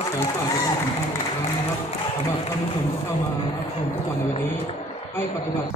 ก็ขอฝากประชาสัมพันธ์อีกครั้งนะครับสำหรับท่านผู้ชมที่เข้ามารับชมทุกวันในวันนี้ ให้ปฏิบัติ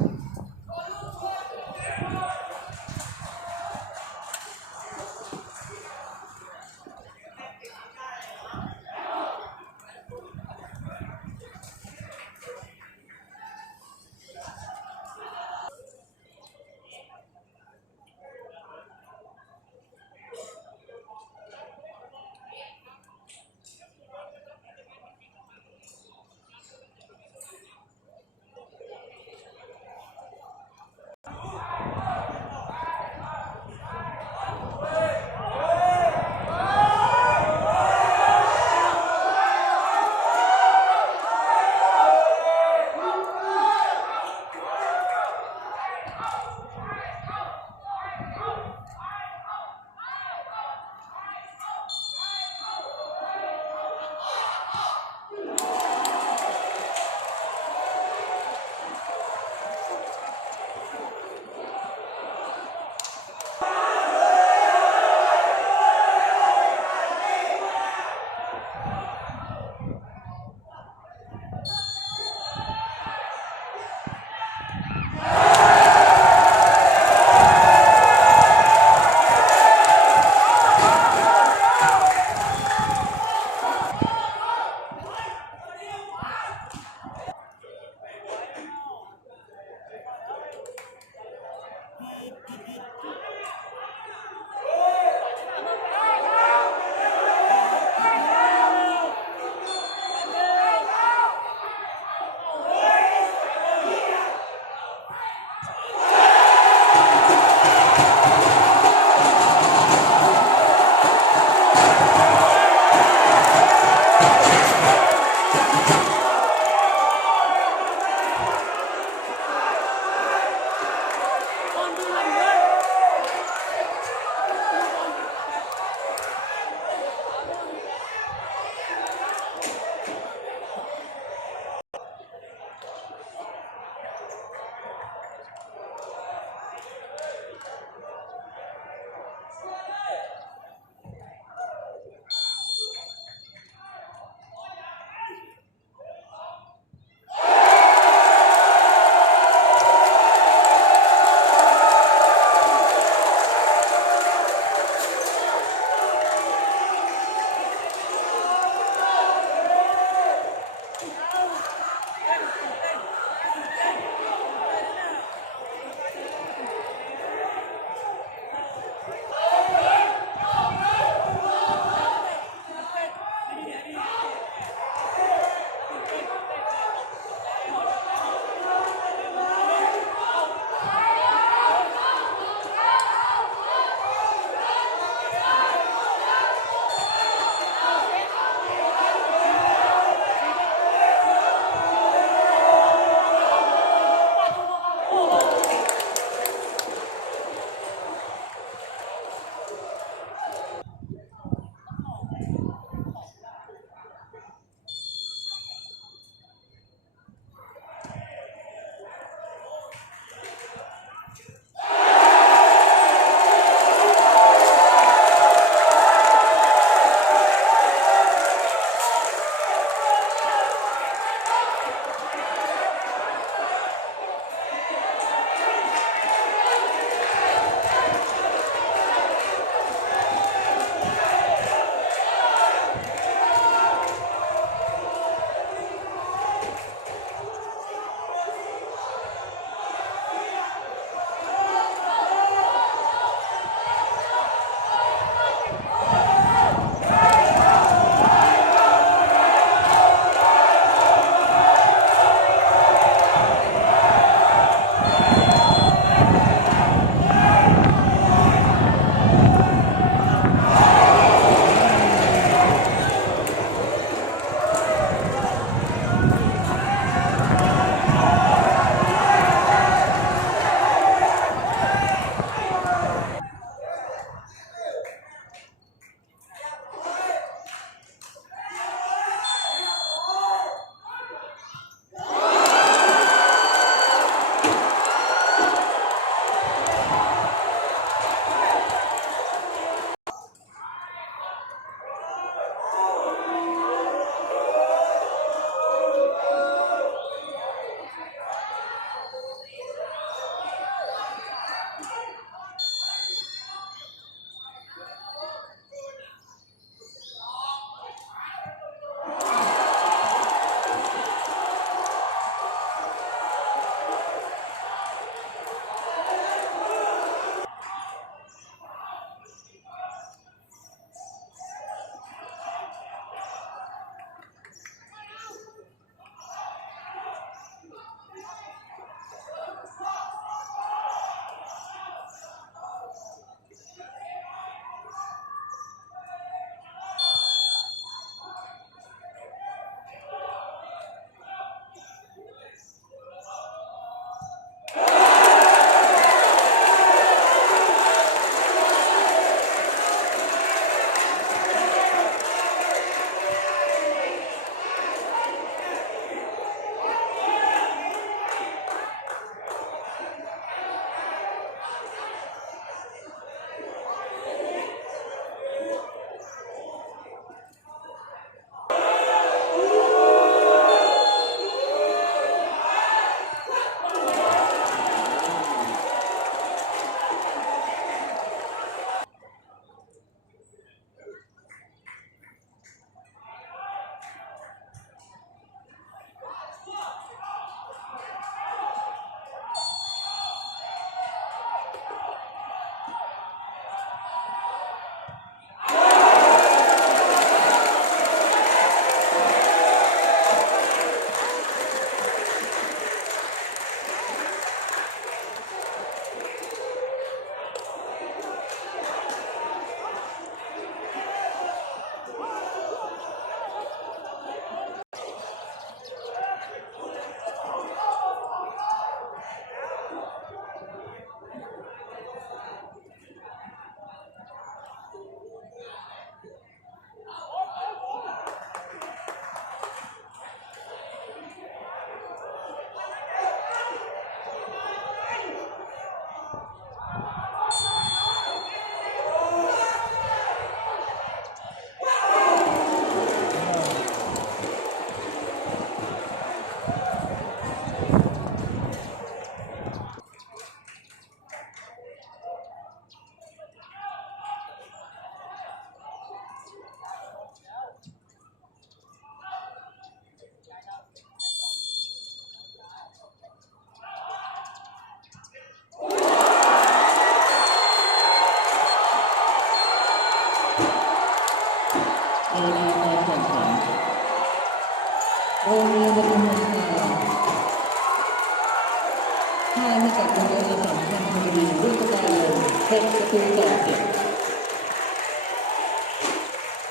ตูต่อเจ็ด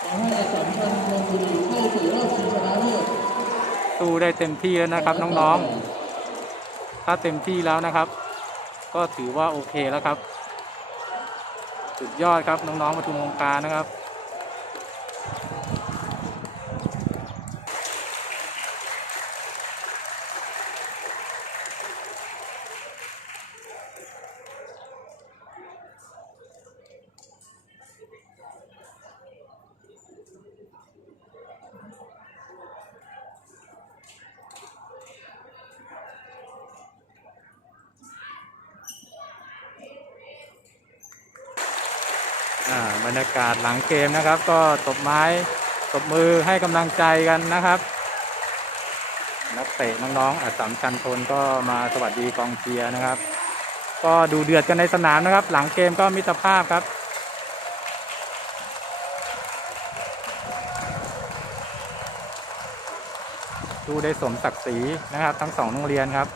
ขอให้อัสมชัญธนบุรีเข้าสู่รอบชิงชนะเลิศสู้ได้เต็มที่แล้วนะครับน้องๆ ถ้าเต็มที่แล้วนะครับ ก็ถือว่าโอเคแล้วครับ สุดยอดครับน้องๆปทุมวงการนะครับ บรรยากาศหลังเกมนะครับ ก็ตบไม้ตบมือให้กำลังใจกันนะครับ นักเตะน้องๆอัสสัมชัญทนก็มาสวัสดีกองเชียร์นะครับ ก็ดูเดือดกันในสนามนะครับ หลังเกมก็มิตรภาพครับดูได้สมศักดิ์ศรีนะครับ ทั้งสองโรงเรียนครับ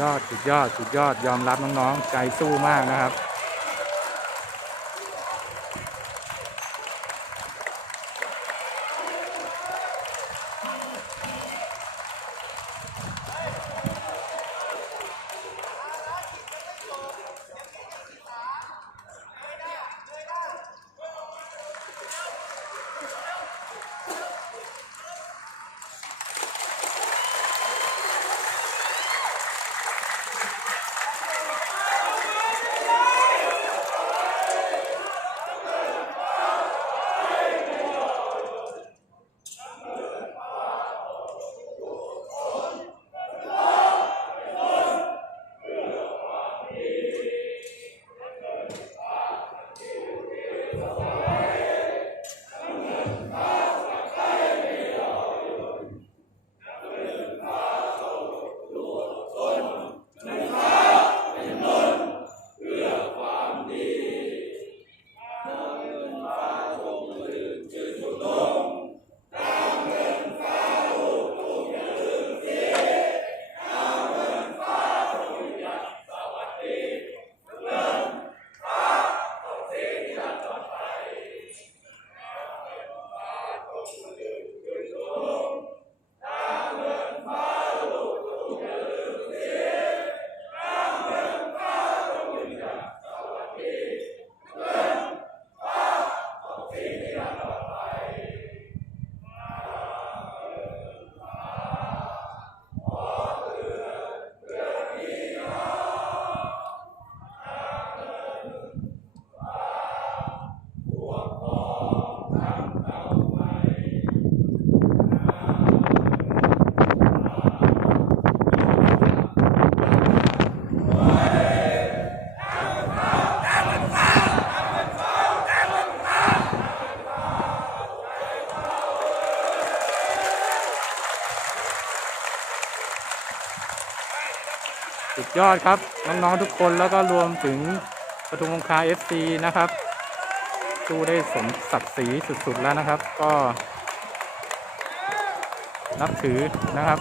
ยอดสุดยอดสุดยอดยอมรับน้องๆ ใจสู้มากนะครับ สุดยอดครับ น้องๆทุกคนแล้วก็รวมถึงปทุมคงคาเอฟซีนะครับสู้ได้สมศักดิ์ศรีสุดๆแล้วนะครับ ก็ นับถือนะครับ